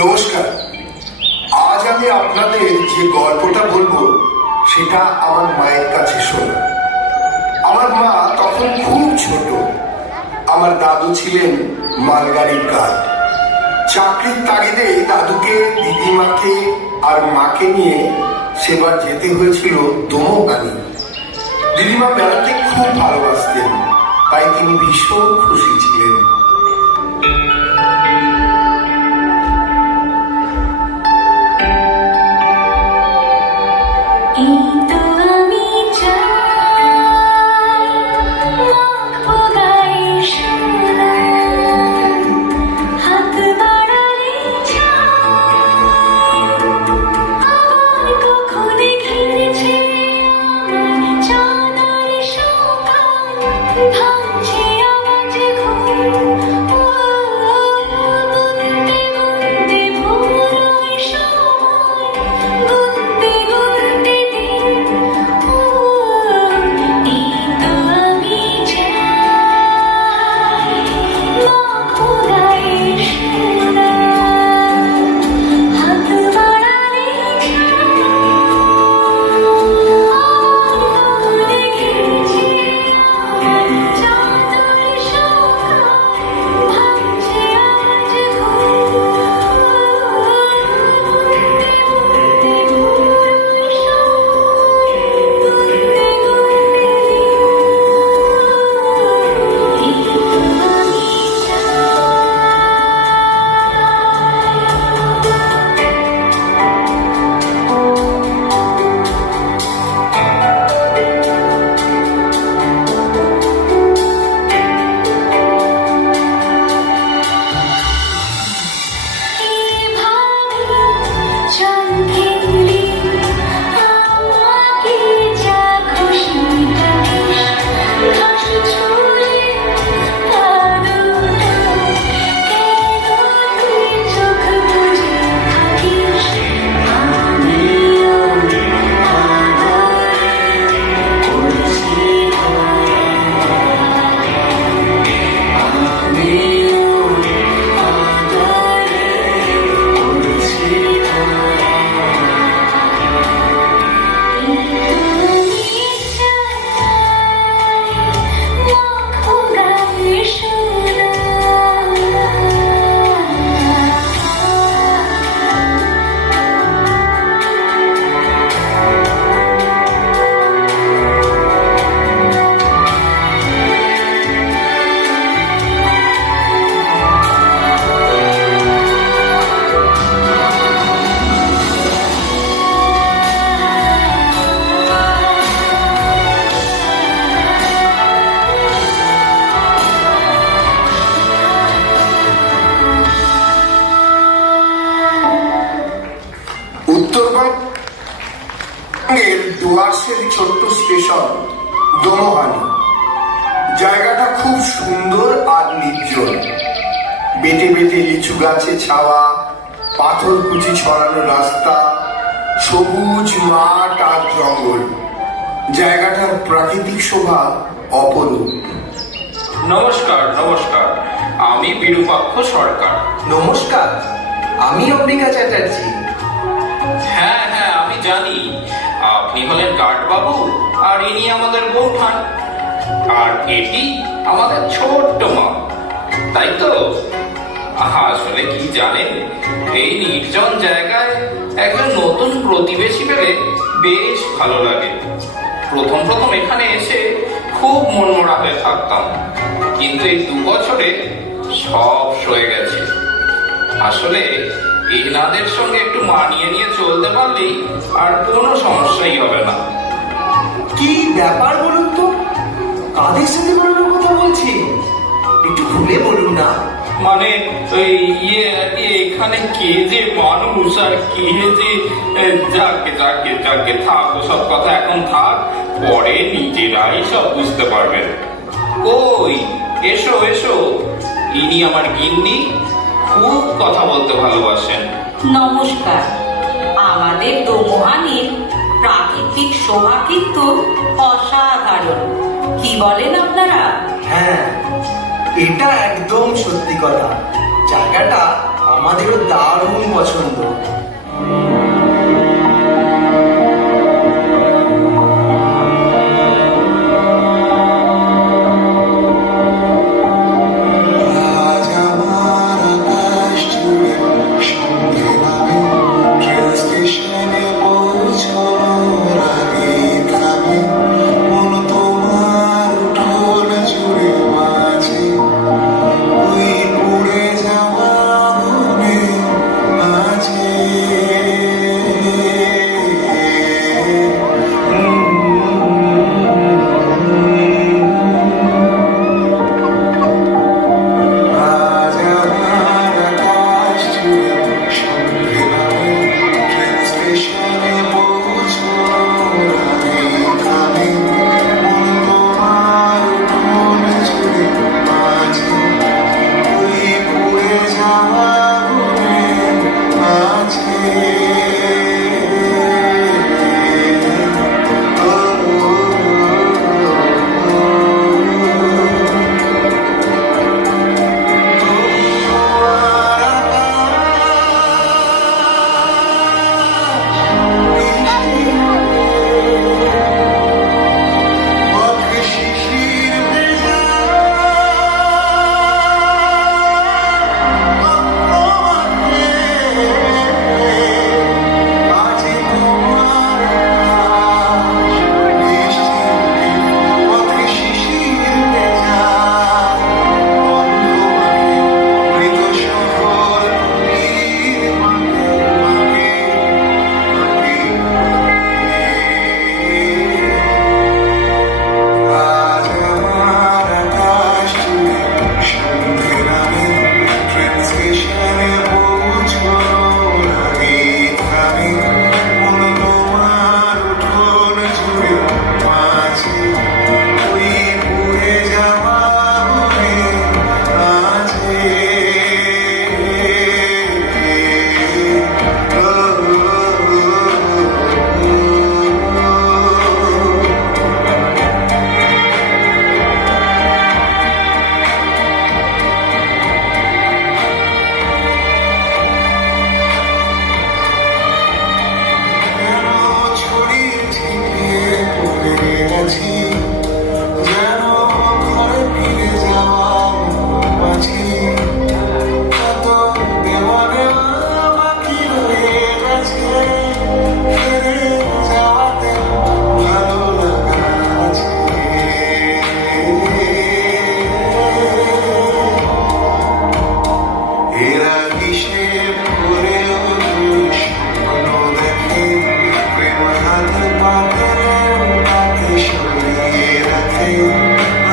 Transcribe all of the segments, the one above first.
নমস্কার। আজ আমি আপনাদের যে গল্পটা বলবো সেটা আমার মায়ের কাছে শোনা। আমার মা তখন খুব ছোট। আমার দাদু ছিলেন মালগাড়ির গার্ড। চাকরির তাগিদে দাদুকে, দিদিমাকে আর মাকে নিয়ে সেবার যেতে হয়েছিল দমোহানি। দিদিমা বেড়াতে খুব ভালোবাসতেন, তাই তিনি ভীষণ খুশি ছিলেন। উত্তরবঙ্গের ডুয়ার্সের ছোট্ট স্টেশন দমোহানি। জায়গাটা খুব সুন্দর আর নির্জন। বেটে বেটে লিচু গাছে ছাওয়া, পাথর কুচি ছড়ানো রাস্তা, সবুজ মাঠ আর জঙ্গল। জায়গাটার প্রাকৃতিক শোভা অপরূপ। নমস্কার নমস্কার, আমি বিরূপাক্ষ সরকার। নমস্কার, আমি অম্বিকা চ্যাটার্জি। হ্যাঁ হ্যাঁ, আমি জানি আপনি হলেন গার্ড বাবু, আর ইনি আমাদের বৌঠান, আর এটি আমাদের ছোট্ট মা, তাই তো? আসলে কি জানেন, এই নির্জন জায়গায় একজন নতুন প্রতিবেশী পেলে বেশ ভালো লাগে। প্রথম প্রথম এখানে এসে খুব মনমরা হয়ে থাকতাম, কিন্তু এই 2 বছরে সব সয়ে গেছে। আসলে এনাদের সঙ্গে একটু মানিয়ে নিয়ে চলতে পারলেই আর কোনো সমস্যাই হবে না। কি ব্যাপার বলুন তো, কাদের সাথে বলার কথা বলছি? একটু খুলে বলুন না। মানে ওই এখানে কে যে মানুষ আর কে যে যাকে যাকে যাকে থাক, সব কথা এখন থাক, পরে নিজেরাই সব বুঝতে পারবেন। ওই এসো এসো, ইনি আমার গিন্নি, খুব কথা বলতে ভালোবাসেন। নমস্কার। আমাদের দমোহানির প্রাকৃতিক শোভা কিন্তু অসাধারণ, কি বলেন আপনারা? হ্যাঁ, এটা একদম সত্যি কথা। জায়গাটা আমাদেরও দারুণ পছন্দ। আজ আমার আকাশ জুড়ে সন্ধে নামে, ট্রেন স্টেশনে পৌঁছানোর আগে থামে, মন তোমার উঠোন জুড়ে বাজে, ওই পুড়ে যাওয়া আগুনে বাজে। আজ আমার আকাশ জুড়ে সন্ধে নামে, ট্রেন স্টেশনে পৌঁছানোর আগে থামে, মন তোমার উঠোন জুড়ে বাজে, ওই পুড়ে যাওয়া আগুনে বাজে। আজ আমার আকাশ জুড়ে সন্ধে নামে, ট্রেন স্টেশনে পৌঁছানোর আগে থামে, মন তোমার উঠোন জুড়ে বাজে, ওই পুড়ে যাওয়া আগুনে বাজে। যেন ছড়িয়ে ছিটিয়ে পড়ে আছি, যেন ঘরে ফিরে যাওয়া মাঝি, কত দেওয়া নেওয়া বাকি রয়ে গেছে, ফিরে যাওয়াতে ভালো লাগা আছে। এরা কিসে ভরে স্বপ্ন দেখে, প্রেম হাত পাতে সরিয়ে রাখে,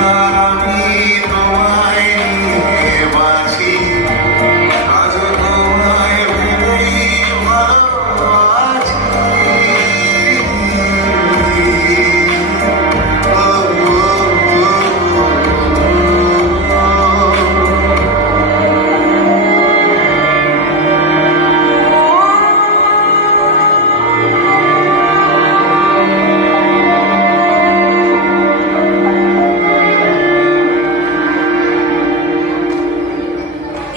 আর আমি তোমায় নিয়ে বাঁচি, আজ তোমায় ভেবেই ভালো আছি।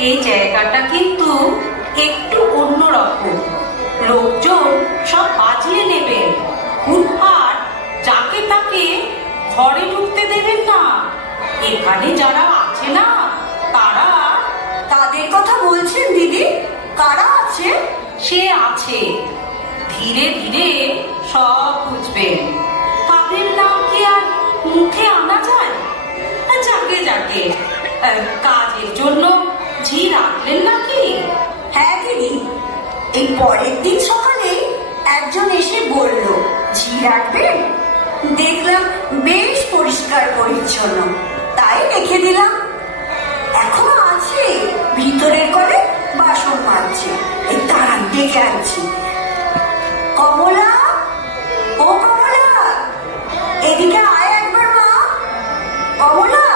এই জায়গাটা কিন্তু একটু অন্যরকম। লোকজন সব বাজিয়ে নেবেন, হুটহাট যাকে তাকে ঘরে ঢুকতে দেবেন না। এখানে যারা আছে না তারা, তাদের কথা বলছেন দিদি? কারা আছে? সে আছে, ধীরে ধীরে সব বুঝবেন। তাদের নাম কি আর মুখে আনা যায়? যাকে যাকে কাজের জন্য ঝি রাখলেন নাকি? হ্যাঁ দিদি, এই পরের দিন সকালে একজন এসে বলল ঝি রাখবেন। দেখলাম বেশ পরিষ্কার পরিচ্ছন্ন, তাই রেখে দিলাম। এখনো আছে ভিতরের ঘরে বাসন মাজছে। এই তার ডেকে আনছি। কমলা, ও কমলা, এদিকে আয় একবার মা। কমলা,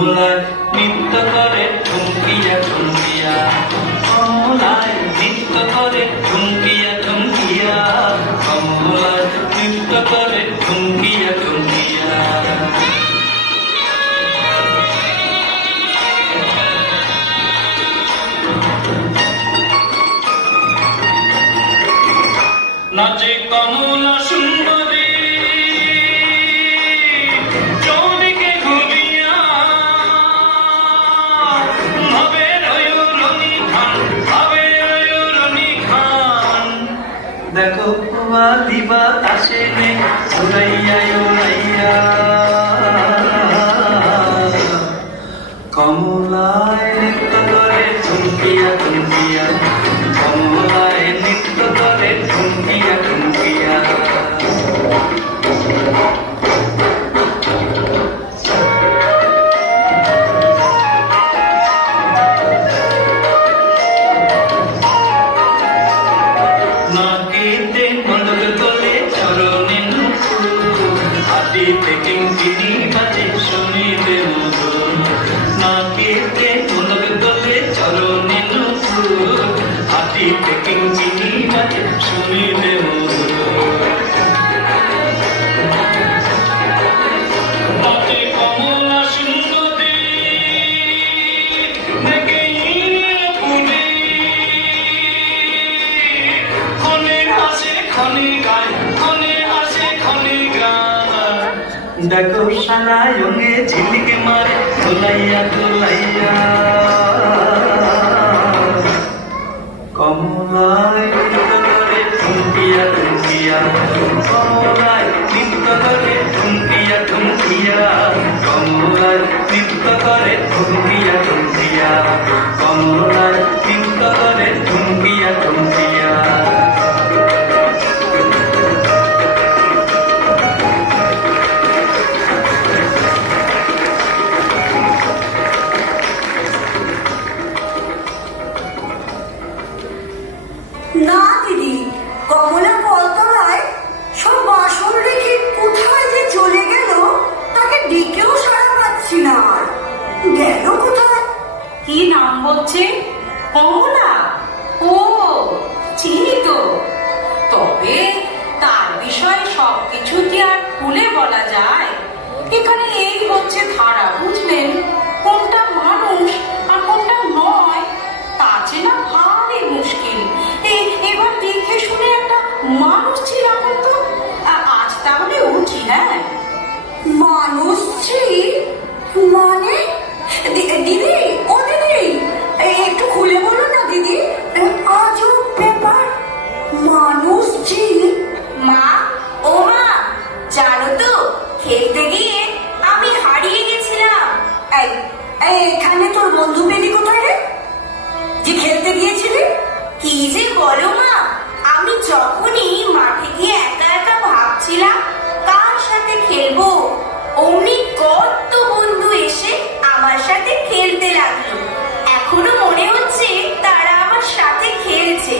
কমলায় নৃত্য করে ঠুমকিয়া ঠুমকিয়া, কমলায় নৃত্য করে ঠুমকিয়া ঠুমকিয়া, কমলায় নৃত্য করে ঠুমকিয়া ঠুমকিয়া। নাচে কমলা সুন্দরী চৌদিকে ঘুরিয়া, ভাবে রয়ুরনি খান, ভাবে রয়ুরনি খান। দেখো দিবা আসে নে উড়াইয়া উড়াইয়া, কমলায় নৃত্য করে ঠুমকিয়া ঠুমকিয়া, কমলায় নৃত্য করে ঠুমকিয়া ঠুমকিয়া। নাকিতে মন্ডল তোলে চরণে নুপুর, হাতিতে কিঙ্কিনি বাজে শুনিতে মধুর। নাকিতে মন্ডল তোলে চরণে নুপুর, হাতিতে কিঙ্কিনি বাজে শুনিতে মধুর। নাচে কমলা সুন্দরী দেখে পুরী, ক্ষণে হাসে ক্ষণে গায়, ক্ষণে হাসে ক্ষণে গায়। দেখো সারায়ঙে ঝিলিকে মারে তোলাইয়া তোলাইয়া, কমলায় নৃত্য করে ঠুমকিয়া ঠুমকিয়া, কমলায় নৃত্য করে ঠুমকিয়া ঠুমকিয়া, কমলায় নৃত্য করে ঠুমকিয়া ঠুমকিয়া, কমলায় নৃত্য করে ঠুমকিয়া ঠুমকিয়া। না দিদি, কমলা কলতলায় সব বাসন রেখে কোথায় যে চলে গেল, তাকে ডেকেও সাড়া পাচ্ছি না। আর গেল কোথায়? কি নাম বলছে? কমলা? ও, চিনি তো। তবে তার বিষয়ে সবকিছু কি আর খুলে বলা যায়? এখানে এই হচ্ছে ধারা, বুঝলেন? কোনটা মানুষ আর কোনটা নয় তা চেনা ভারী মুশকিল। এবার দেখে শুনে একটা মানুষ ছিলাম তো। আজ তাহলে উঠি, হ্যাঁ? মানুষ মানে? দিদি, ও দিদি, একটু খুলে বলো না দিদি, আজব ব্যাপার। মানুষ মা, ও মা, জানো তো খেলতে গিয়ে আমি হারিয়ে গেছিলাম। এখানে তোর বন্ধু পেলি কোথায় রে, যে খেলতে গিয়েছিলি? কি যে বলো মা, আমি যখনই মাঠে গিয়ে একা একা ভাবছিলাম কার সাথে খেলবো, অমনি কত বন্ধু এসে আমার সাথে খেলতে লাগলো। এখনো মনে হচ্ছে তারা আমার সাথে খেলছে।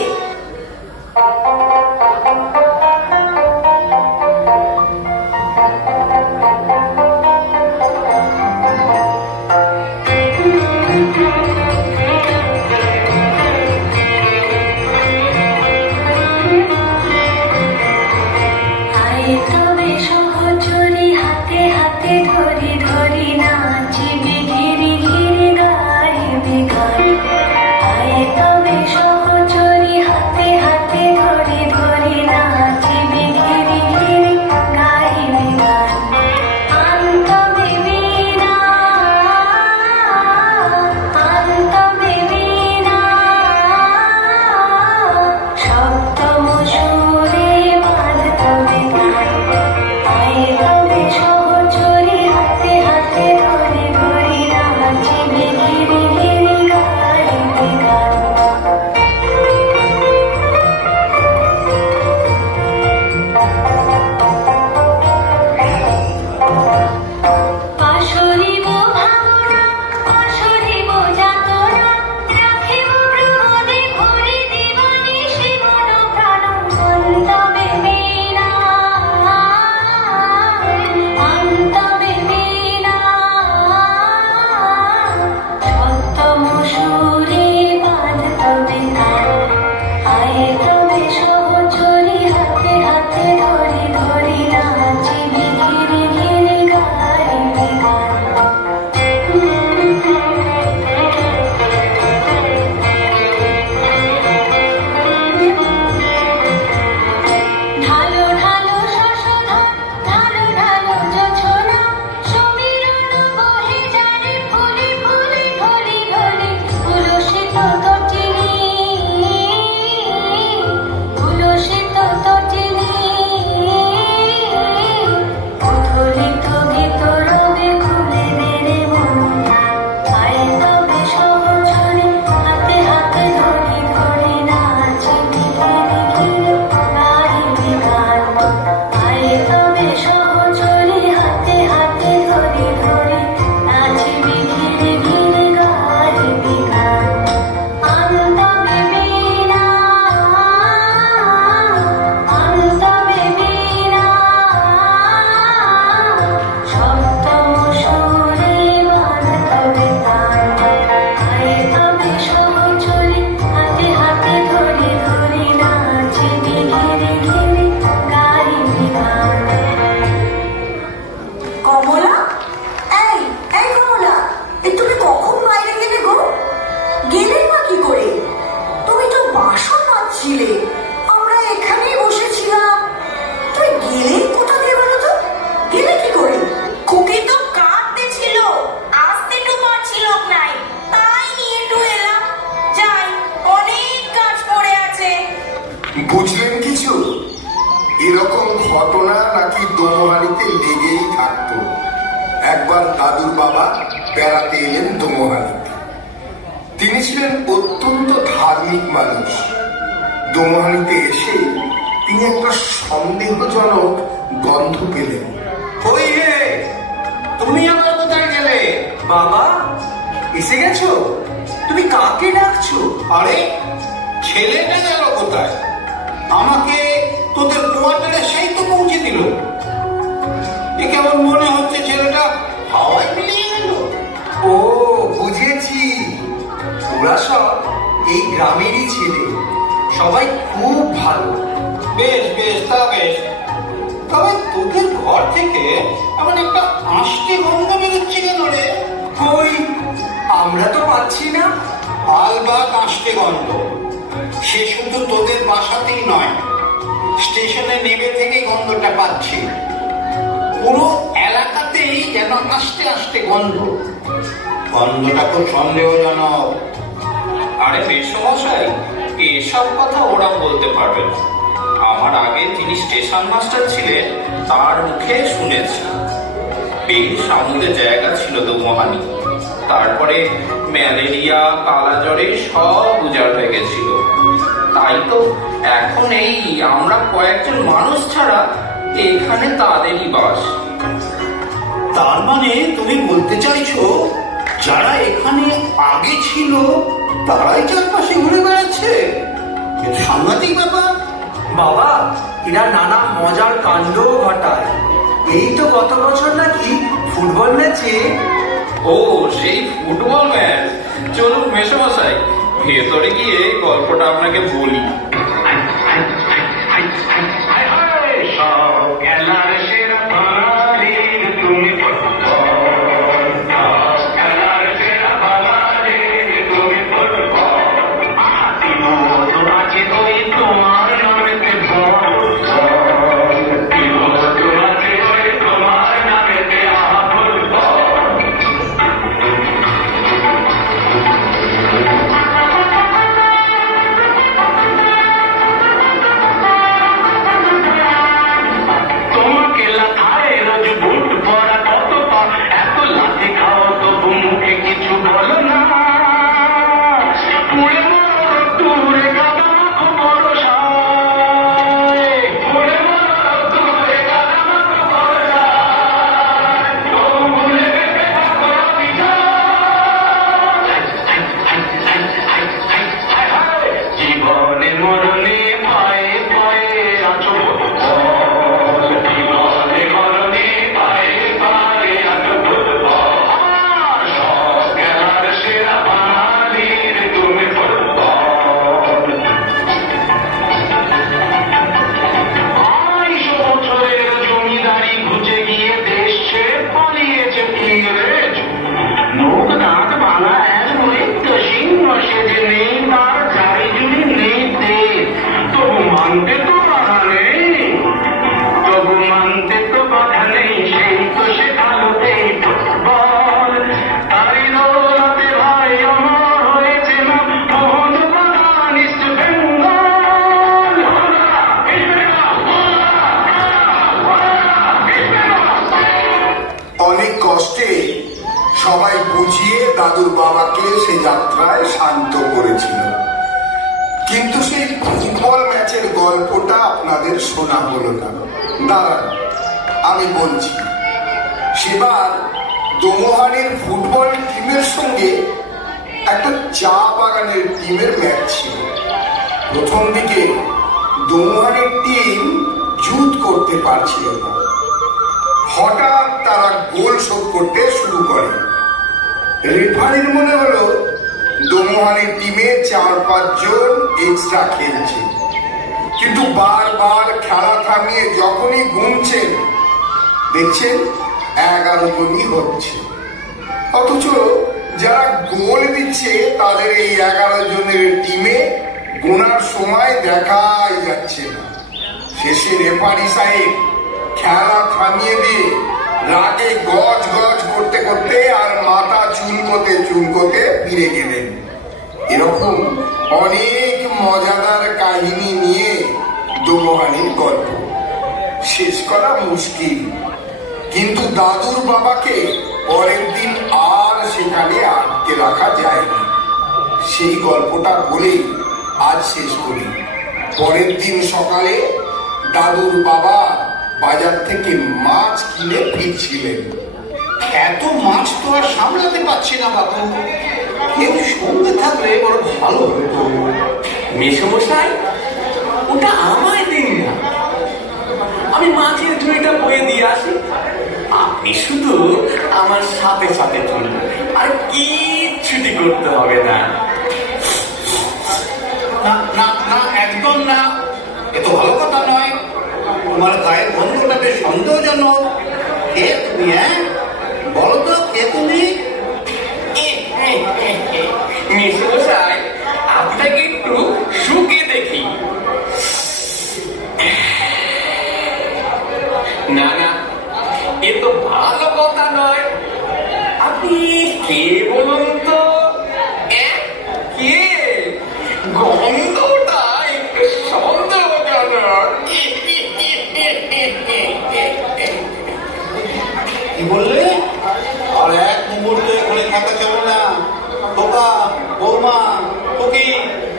একবার দাদুর বাবা বেড়াতে এলেন দোমোহানিতে। তিনি ছিলেন অত্যন্ত ধার্মিক মানুষ। দোমোহানিতে এসে তিনি একটা সন্দেহজনক গন্ধ পেলেন। কই হে, তুমি আমরা কোথায় গেলে? বাবা এসে গেছো? তুমি কাকে ডাকছো? আরে ছেলেটা গেল কোথায়? আমাকে তোদের কোয়ার্টারে সেই তো পৌঁছে দিল। এ কেমন মনে হচ্ছে ছেলেটা হাওয়ায় মিলিয়ে গেল। ও বুঝেছি, ওরা সব এই গ্রামেরই ছেলে, সবাই খুব ভালো। বেশ বেশ, তা বেশ। তবে তোদের ঘর থেকে এমন একটা আষ্টে গন্ধ বেরোচ্ছে কেন রে? কই, আমরা তো পাচ্ছি না। আলবাত আষ্টে গন্ধ। সে শুধু তোদের বাসাতেই নয়, স্টেশনে নেমে থেকে গন্ধটা পাচ্ছি। পুরো এলাকাতেই যেন আস্তে আস্তে গন্ধ। গন্ধটা খুব সন্দেহজনক। আরে মেসমশাই, এসব কথা ওরা বলতে পারবে না। আমার আগে যিনি স্টেশন মাস্টার ছিলেন তার মুখে শুনেছি। বেশ আমাদের জায়গা ছিল দোমোহানি। তারপরে ম্যালেরিয়া, কালাজ্বরে সব উজাড় হয়ে গেছিল। তাই তো এখন এই আমরা কয়েকজন মানুষ ছাড়া এখানে তাদেরই বাস। তার মানে তুমি বলতে চাইছো যারা এখানে আগে ছিল তারাই চারপাশে ঘুরে বেড়াচ্ছে? সাংঘাতিক ব্যাপার। বাবা, এরা নানা মজার কাণ্ড ঘটায়। এই তো গত বছর নাকি ফুটবল ম্যাচে। ও সেই ফুটবল ম্যাচ। চলুন মেসমশাই, ভেতরে গিয়ে গল্পটা আপনাকে বলি। সব খেলার সেরা বাঙালি তুমি ফুটবল, সব খেলার সেরা বাঙালি তুমি ফুটবল। দিবস আছে ওই তোমার নামেতে ফুটবল, দিবস আছে ওই তোমার নামেতে ফুটবল। তোমাকে লাথায় রোজ বুট পরা কত পা, এত লাথি খাও তবু মুখে কিছু বলো না। পুড়ে মরো দূরে কাদা মাখো বরসায়, পুড়ে মরো দূরে কাদা মাখো বরসায়, তবু ভুলে বেঁচে থাকো অবিচার। জীবনে মরণে পায়ে পায়ে আছো ফুটবল, জীবনে মরণে পায়ে পায়ে আছো ফুটবল। সব খেলার সেরা বাঙালির তুমি ফুটবল। 250 বছরের জমিদারি ঘুচে গিয়ে দেশ ছেড়ে পালিয়েছে ইংরেজ। মুখ দাঁত ভাঙা এক মৃত্য সিংহ সেজে নেই তার চারি জুড়ে নেই তেজ। তবু মানতে তো বাধা নেই, তবু মানতে তো বাধা নেই, সেই তো সে কালোতেই ফুটবল। তারই দৌলতে ভাই অমর হয়েছে না মোহন বাগান ইস্ট বেঙ্গল। অনেক কষ্টে সবাই বুঝিয়ে দাদুর বাবাকে সে যাত্রায় শান্ত করেছিল। কিন্তু সেই ফুটবল ম্যাচের গল্পটা আপনাদের শোনা হলো না। দাঁড়ান, আমি বলছি। সেবার দোমোহানির ফুটবল টিমের সঙ্গে একটা চা বাগানের টিমের ম্যাচ ছিল। প্রথম দিকে দোমোহানির টিম জুত করতে পারছিল না। হঠাৎ তারা গোল শোধ করতে শুরু করে। রেফারির মনে হলো দোমোহানির টিমে 4-5 জন এক্সট্রা খেলছে, কিন্তু বারবার খেলা থামিয়ে যখনই গুনছেন দেখছেন 11 জনই হচ্ছে। অথচ যারা গোল দিচ্ছে তাদের এই 11 জনের টিমে গোনার সময় দেখাই যাচ্ছে না। শেষে রেফারি সাহেব খেলা থামিয়ে দিয়ে রাগে গজ গজ করতে করতে আর মাথা চুলকোতে চুলকোতে ফিরে গেলেন। এরকম অনেক মজাদার কাহিনী নিয়ে দোমোহানির গল্প শেষ করা মুশকিল। কিন্তু দাদুর বাবাকে পরের দিন আর সেখানে আটকে রাখা যায়নি। সেই গল্পটা বলেই আজ শেষ করি। পরের দিন সকালে দাদুর বাবা বাজার থেকে মাছ কিনে ফিরছিলেন। এত মাছ তো আর সামলাতে পারছি না বাবু, কেউ সঙ্গে থাকলে বড় ভালো হতো। মেসমশাই, ওটা আমায় দিন না, আমি মাছের ঝুড়িটা বয়ে দিয়ে আসি। আপনি শুধু আমার সাথে সাথে চলুন, আর কিচ্ছুটি করতে হবে না। না না না, একদম না, এ তো ভালো কথা নয়। তোমার গায়ের গন্ধটা বেশ সন্দেহজনক। কে তুমি? হ্যাঁ, বলো তো কে তুমি? মেসমশাই, আপনাকে একটু শুকে দেখি। না না, এ তো ভালো কথা নয়। আপনি কে বলুন তো? কে? গন্ধটা একটু সন্দেহজনক। কি বললে? আর এক মুহূর্ত এখানে থাকা চলে না। বাবা, বৌমা, ওকে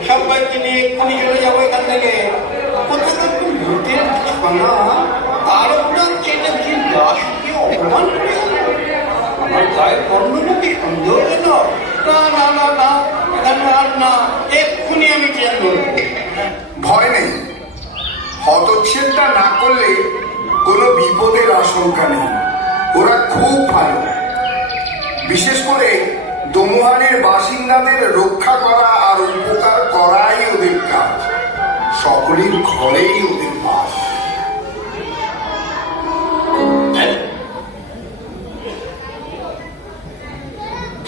সবাইকে নিয়ে এক্ষুনি চলে যাবো এখান থেকে। কোথাকার ভূতের ছানা, তার উপর চেটে কি লাশ, কি অপমান করে। আমার গায়ের বর্ণনা কি সন্দেহজনক? না না না না, এখানে আর না, এক্ষুনি আমি চেন করবো। ভয় নেই, হতচ্ছেদটা না করলে কোনো বিপদের আশঙ্কা নেই। ওরা খুব ভালো। বিশেষ করে দমুহানের বাসিন্দাদের রক্ষা করা আর উপকার করাই ওদের কাজ। সকলের ঘরেই ওদের বাস।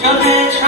চলেছ